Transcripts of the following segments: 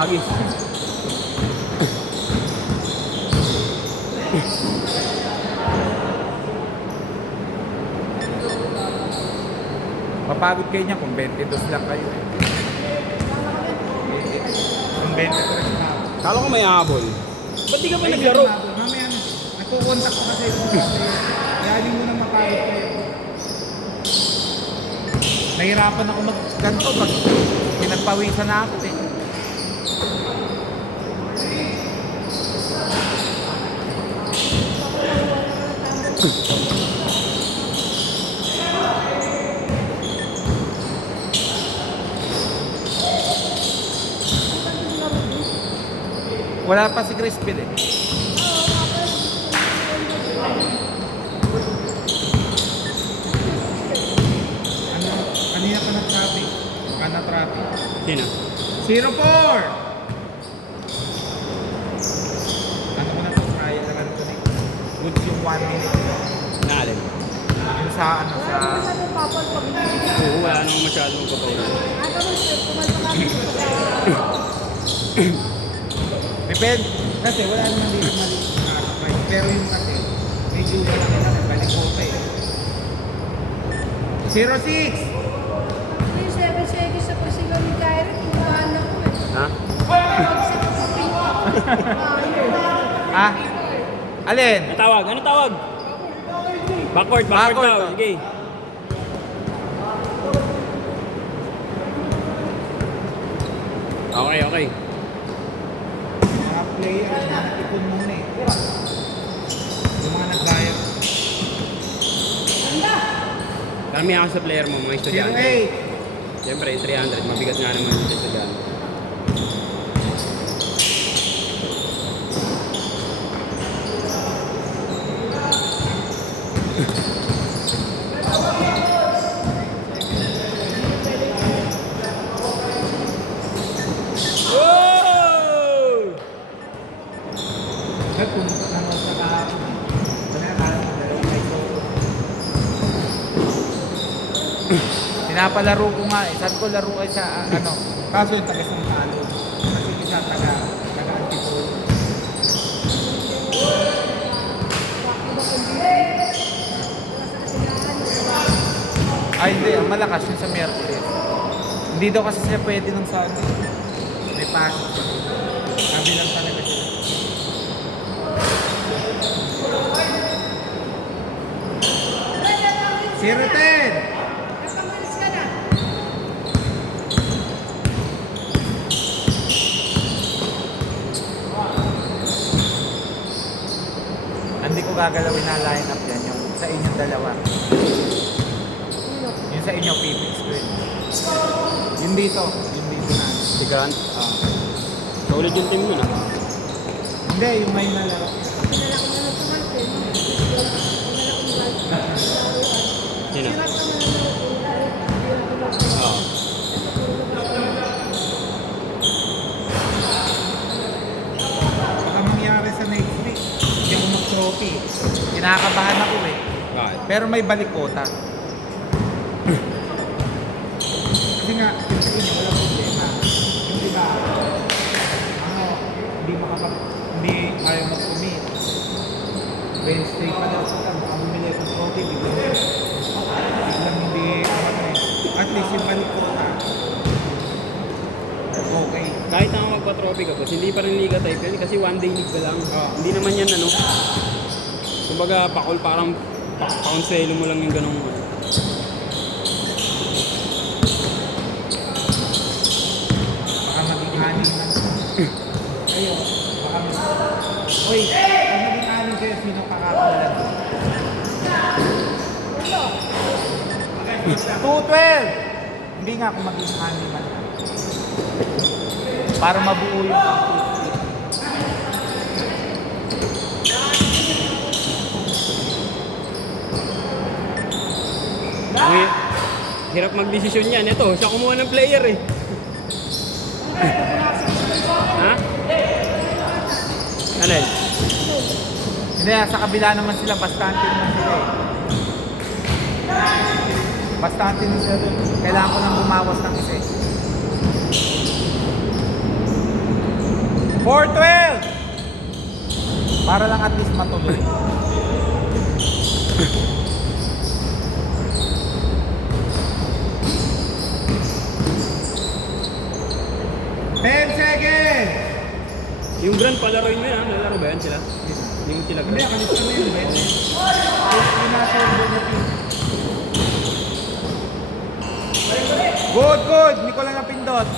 Agis. Mapagod kayo niya kung 22 lang kayo eh. Kung 23 na. Kala ko may habol. Ba't di ka pa naglaro? Mamaya na. Nagkukontak ko kasi ito. Kaya hindi mo na mapagod kayo. Nahirapan ako mag-ganto pag pinagpawisan na ako eh. Wala pa si Crispin eh. Kanina pa na-traffic. Baka na-traffic. Sino? 0-4! Ano ko na ito? Kaya naman ito eh. Good yung 1 minute. Naalin. Yung sa ano sa... Oo, wala namang masyadong kapawin. Depende. Kasi wala naman dito mali. Pero yung kasi, medyo wala naman. Balik ko tayo. 0-6! Ha? Ah? Alin? Ano tawag? Ano tawag? Backward Backward daw. to. Sige. Okay. Mga player na nakipon muna eh. Yung mga nagbayad. Kami ako sa player mo, mga estudyante. 0-8! Siyempre, 300. Mabigat nga naman yung estudyante. Whoa! Ay, pumunta na ako sa kahapon. Wala na tayo ng dalawang may solo. Pinapalaro ko nga eh. Sabi ko laro ay sa ano. Kaso yung taga San Talo. Kasi isa taga-Antipolo. Ay hindi, ang malakas yun sa Mercury. Hindi daw kasi sila pwede nung sa ano. May pasok siya. Sabi lang talaga sila. Zero 10! Hindi ko gagalawin na line up yan, yung sa inyong dalawa. Yung sa inyo, pipix ko yun. Yung dito na. Si Grant. Solid yung team mo na. Hindi, yung may nalaro. Sino? Oo. Baka mangyari sa next week. Hindi ako mag-trophy. Kinakabahan ako eh. Bakit? Pero may balikota. Kasi nga, yung sa inyo, walang problema. Yung iba, ano, hindi kaya mag-commit. Wednesday pa daw sila, baka bumili ako ng trophy, biglang hindi, at least yung balikota. Okay. Kahit na magpa-trophy ka, boss, hindi pa rin liga type yan kasi one day league ka lang. Hindi naman yan ano. Kumbaga, parang pakonselo mo lang yung ganong Baka maging anin lang. Kayo, baka Uy, pag maging anin kayo, sino kakakalan? 2-12! Hindi nga kung maging anin man. Para mabuo yung complete. hirap magdesisyon yan. Ito, siya kumuha ng player eh. Ha? Ano yun? Hindi, sa kabila naman sila, bastante naman sila eh. Bastante naman sila doon. Kailangan ko nang bumawas ng isa eh. 4-12! Para lang at least matuloy. Ten seconds! Yung Grand palaroin mo yan, lalaro ba yan sila? Yung sila Hindi, Grand. kalis na yun. Yung nasa na team. Good, good. Hindi ko lang napindot.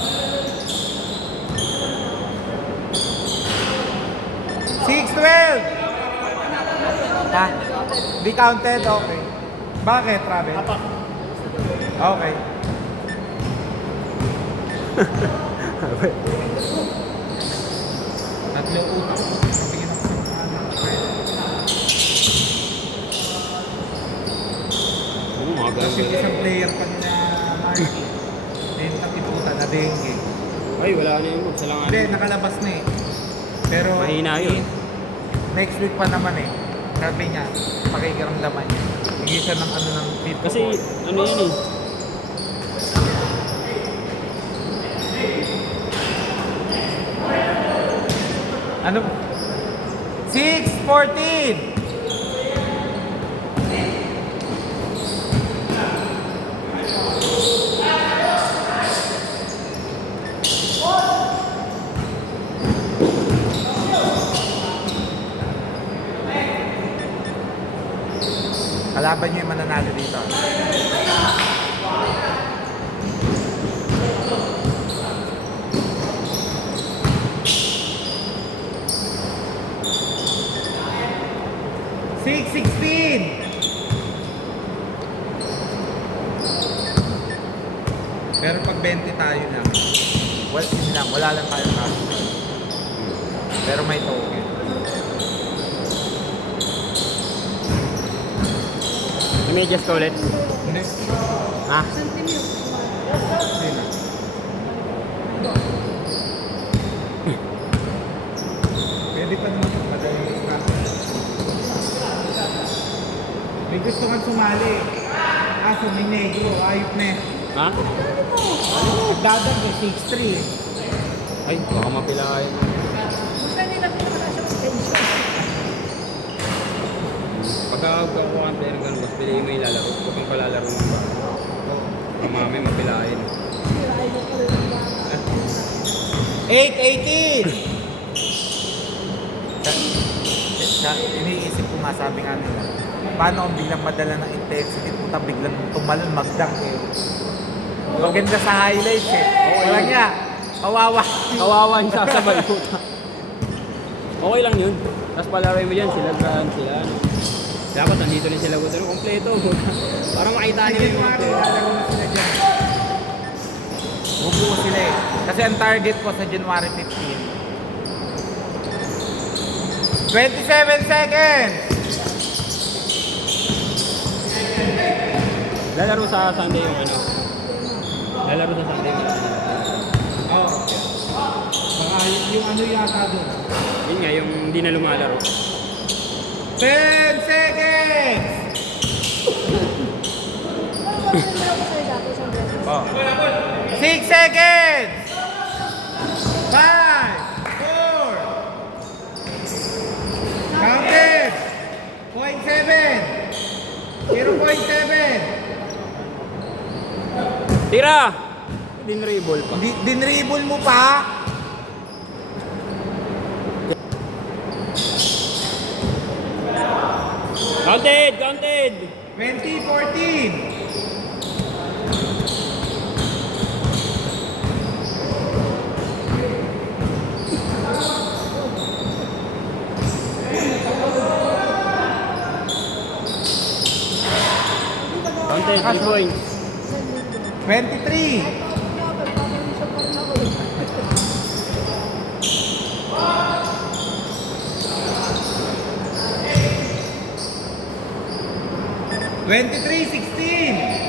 6-12! Ha? Di counted? Okay. Bakit, Travel? Okay. Tatlo utak. Tingin ako sa Oo, mga Tapos yung ganun. isang player pa na Marky. Then takiputa na dengue. Ay, wala na yung sa lang. Hindi, nakalabas na eh. Pero Mahina yun. next week pa naman eh. Sabi niya, pakikiramdaman niya. Hindi siya ng ano ng fit. Kasi, ano yan eh. Ano? 6-14! Kalaban niyo yung mananalo dito. Six, 16! Pero pag 20 tayo lang, well, yun lang, wala lang tayo cash. Pero may token. Imedyas ka ulit. Hindi. Ha? Sino? Pwede pa naman yung madaling ka. May gusto kang sumali. Kaso may negro, ayop na eh. Ha? Nagdadag eh, 6-3. Ay, baka mapilayan. Pagka kakuha ka ng ganun, mas piliin mo yung lalaro. Huwag kang palalaro ng ba. Mamami, mapilayan. 8-18! Iniisip ko nga, sabi nga nila, paano kung biglang madala ng intensity, puta biglang tumalon, magdang eh. Maganda sa highlights eh. Wala niya, kawawa. Kawawa yung sasabay ko. Okay lang yun. Tapos palaroin mo dyan, sila Grand, sila ano. Dapat nandito rin sila gusto. Kompleto. Parang makita nila yung kompleto. Lalaro na sila dyan. Bubuo sila eh. Kasi ang target ko sa January 15. 27 seconds! Lalaro sa Sunday yung ano. Lalaro sa Sunday yung ano. Oo. Baka yung ano yata doon. Yun nga, yung hindi na lumalaro. 10 seconds! Oh. 6 seconds! 5, 4, counted! 0.7! 0.7! Tira! Dinribble pa. Dinribble mo pa? Counted! Counted! 2014! Counted, 3 points. 23! Twenty-three, 16!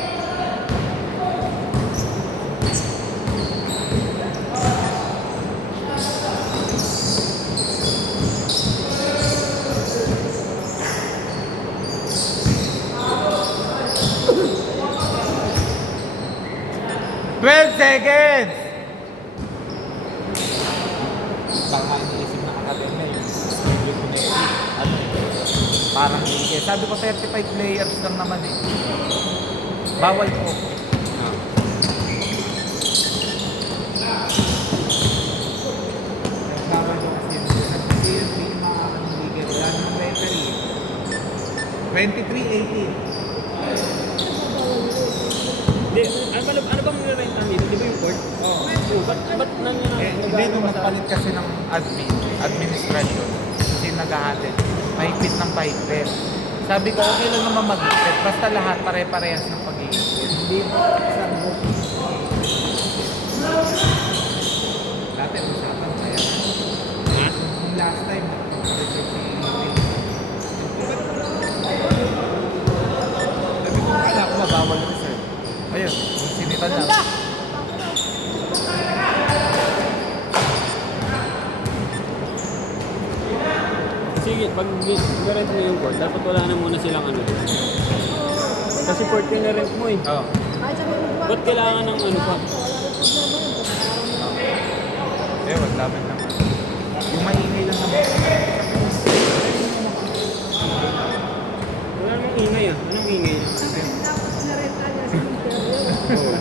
Seconds! Baka Parang hindi. Sabi ko 35 players lang naman eh. Bawal po. Ah. Bawal po kasi yun. Kasi yun yung mga legal. Wala namang referee. 23-18. Hindi, ano bang nire-rentahan dito? Di ba yung court? Oo. Ba't Hindi nung nagpalit kasi ng administration. Kasi naghahatid. Mahigpit ng pahigpit. Sabi ko, okay lang naman mag-higpit. Basta lahat pare-parehas ng pag-higpit. Hindi mo isang group. Dati usapan kaya. Ha? Yung last time, nag-reserve si Will. Sabi ko, kaya ako mabawal reserve. Ayun, sinitan lang. Sige, pag rent mo yung court, dapat wala na muna silang ano. Kasi court yung na-rent mo eh. Oo. Ba't kailangan ng ano pa? Eh, wag laban naman. Yung maingay lang naman. Wala namang ingay ah. Anong ingay? Oo.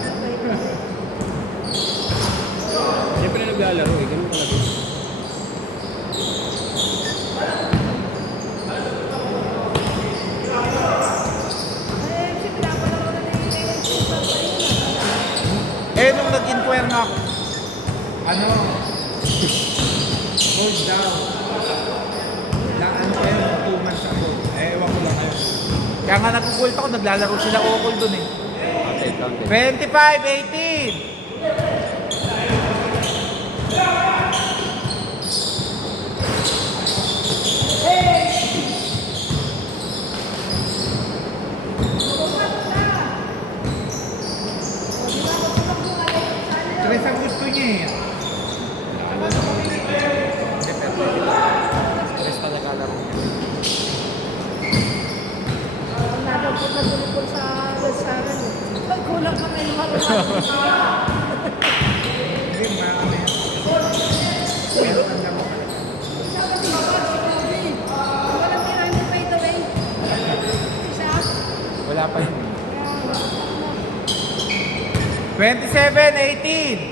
Siyempre naglalaro eh. Ganun talaga. Eh, nung nag-inquire nga ako, ano, hold down. Ano kayo, 2 months ago. Eh, ewan ko lang kayo. Kaya nga nag-hold ako, naglalaro sila Okol dun eh. Counted. 25-18! Tres ang gusto niya eh. Tres talaga laro niya. Kulang pa ngayon Hindi, marami yan. Pero ang laro ka. Wala pa yun. 27-18!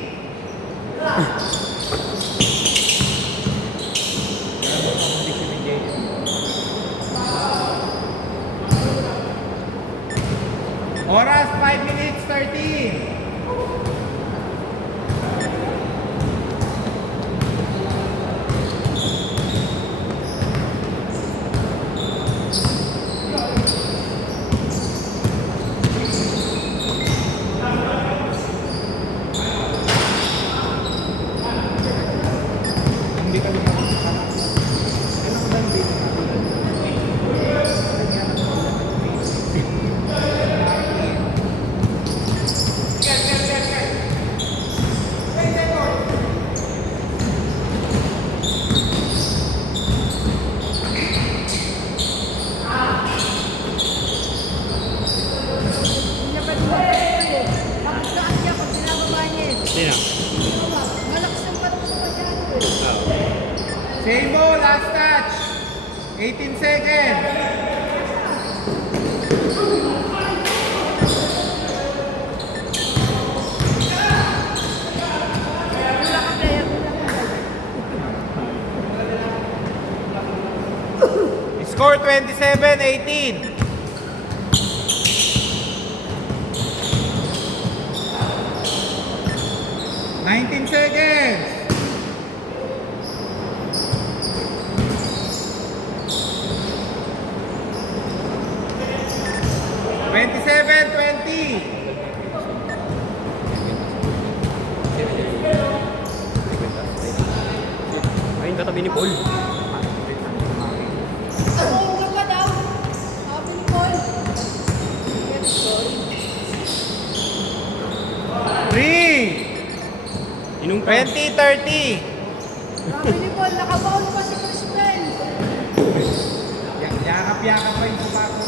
Oras 5 minutes 13. Hindi ka lumabas. Ano ko lang dito? Sino? Sabo, last touch. 18 seconds. Score 27-18. 19 seconds. Twenty-seven, 20. Ayun, katabi ni Paul. Three, Inong pa. 20, 30. Nakabaon pa si Crispel. Yakap-yakap pa yung sapato.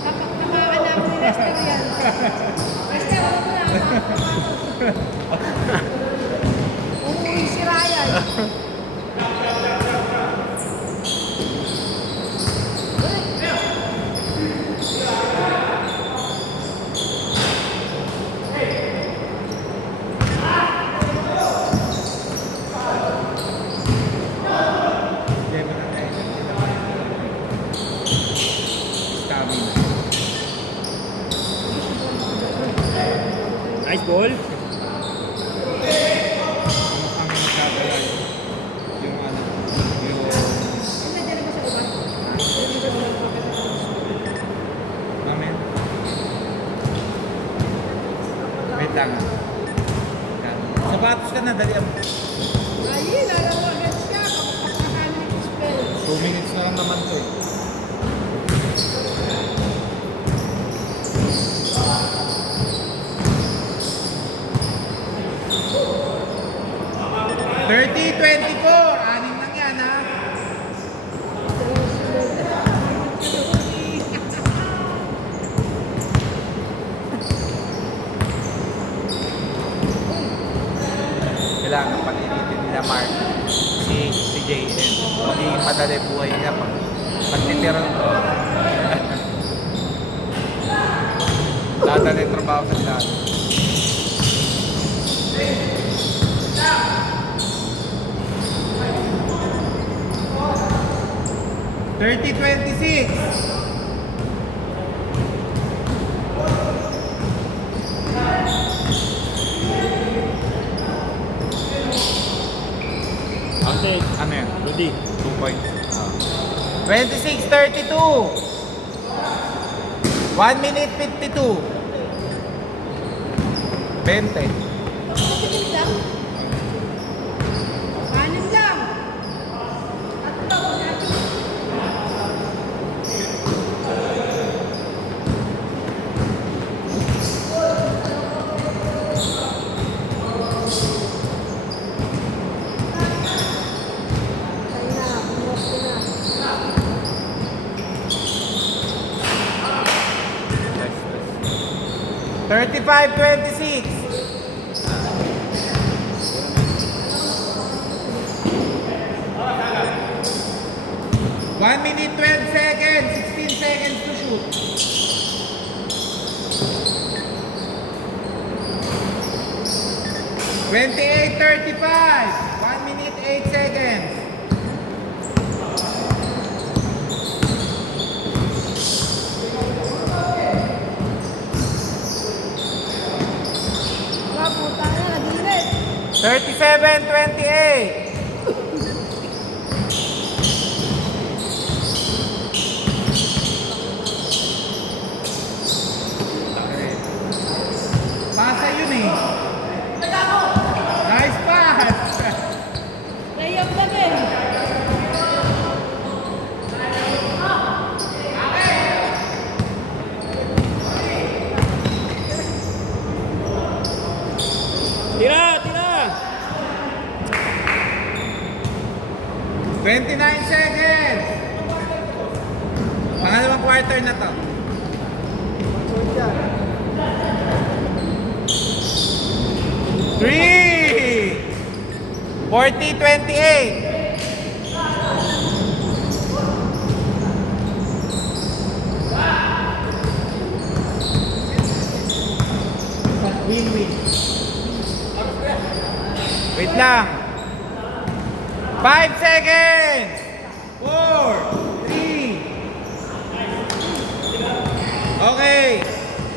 Tapakan namin ni Lester yan. Lester, wala mo na. Umuwi si Ryan. Ice ball? Ang magdadala yung ano, yung... Nandiyan na ba sa uban? Amen. Wait lang. Sapatos ka na, dali ang... Ay, lalawa agad siya. Kapag ng spell. 2 minutes na lang naman to eh. Thirty, 24. Anim lang yan ha. Kailangan palilitin nila Mark si Jaden. Hindi madali buhay niya pag titira. Dadali trabaho sa lahat. Thirty, 26. Ante, Ano yan? Rudy. 2 points. 26, 32. 1 minute 52. 20. Kapatid lang. Anim lang. Tatlo. Yes, yes. 35, 26. One minute, 12 seconds, 16 seconds to shoot. 28, 35. 1 minute, 8 seconds. Wala, puta na, nag-iinit. 37, 28. Pasa yun eh. Nice pass. Layup na din. Tira! Tira! 29 seconds. Pangalawang quarter na to. Three. 40, 28. Win-win. Wait lang. 5 seconds. 4.